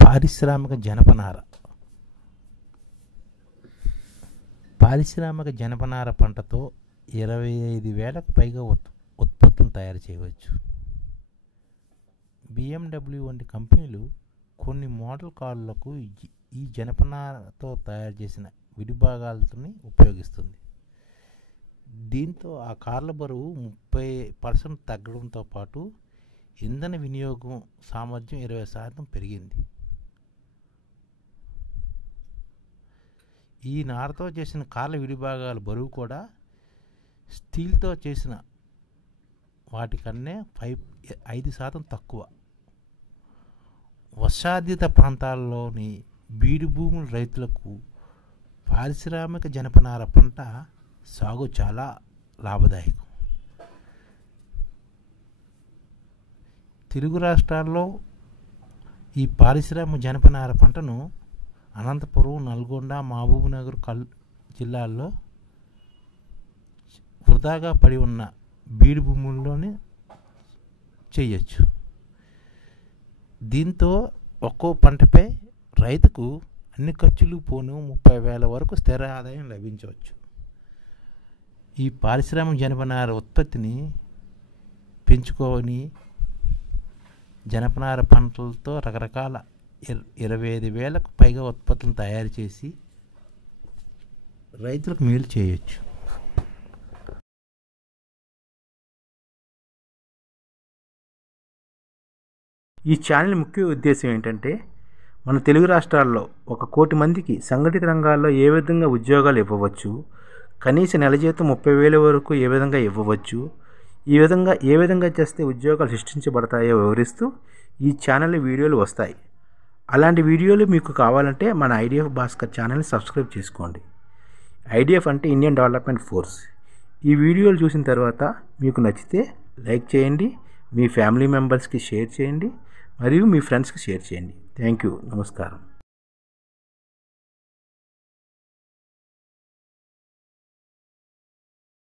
పారిశ్రామిక జనపనార పంటతో 25,000కు పైగా ఉత్పత్తులను తయారు చేయవచ్చు. BMW వంటి కంపెనీలు కొన్ని మోడల్ కార్లకు ఈ జనపనారతో తయారు చేసిన విడిభాగాలతో ఉపయోగిస్తుంది. దీంతో ఆ కార్ల బరువు 30% తగ్గడంతో పాటు ఇంధన వినియోగం సామర్థ్యం 20% పెరిగింది. ఈ నారతో చేసిన కార్ల విడిభాగాల బరువు కూడా స్టీల్తో చేసిన వాటికన్నా 5% తక్కువ. వర్షాధారిత ప్రాంతాల్లోని బీడు భూముల రైతులకు పారిశ్రామిక జనపనార పంట సాగు చాలా లాభదాయకం. తెలుగు రాష్ట్రాల్లో ఈ పారిశ్రామిక జనపనార పంటను అనంతపురం, నల్గొండ, మహబూబ్నగర్ జిల్లాల్లో వృధాగా పడి ఉన్న బీడు భూముల్లోనే చేయొచ్చు. దీంతో ఒక్కో పంటపై రైతుకు అన్ని ఖర్చులు పోను 30,000 వరకు స్థిర ఆదాయం లభించవచ్చు. ఈ పారిశ్రామిక జనపనార ఉత్పత్తిని పెంచుకొని జనపనార పంటలతో రకరకాల 25,000కు పైగా ఉత్పత్తులను తయారు చేసి రైతులకు మేలు చేయొచ్చు. ఈ ఛానల్ ముఖ్య ఉద్దేశం ఏంటంటే మన తెలుగు రాష్ట్రాల్లో 1 కోటి మందికి సంఘటిత రంగాల్లో ఏ విధంగా ఉద్యోగాలు ఇవ్వవచ్చు, కనీస నెల జీతం 30,000 వరకు ఏ విధంగా ఇవ్వవచ్చు, ఏ విధంగా చేస్తే ఉద్యోగాలు సృష్టించబడతాయో వివరిస్తూ ఈ ఛానల్ వీడియోలు వస్తాయి. అలాంటి వీడియోలు మీకు కావాలంటే మన IDF భాస్కర్ ఛానల్ని సబ్స్క్రైబ్ చేసుకోండి. IDF అంటే ఇండియన్ డెవలప్మెంట్ ఫోర్స్. ఈ వీడియోలు చూసిన తర్వాత మీకు నచ్చితే లైక్ చేయండి, మీ ఫ్యామిలీ మెంబర్స్కి షేర్ చేయండి, మరియు మీ ఫ్రెండ్స్కి షేర్ చేయండి. Thank you. నమస్కారం.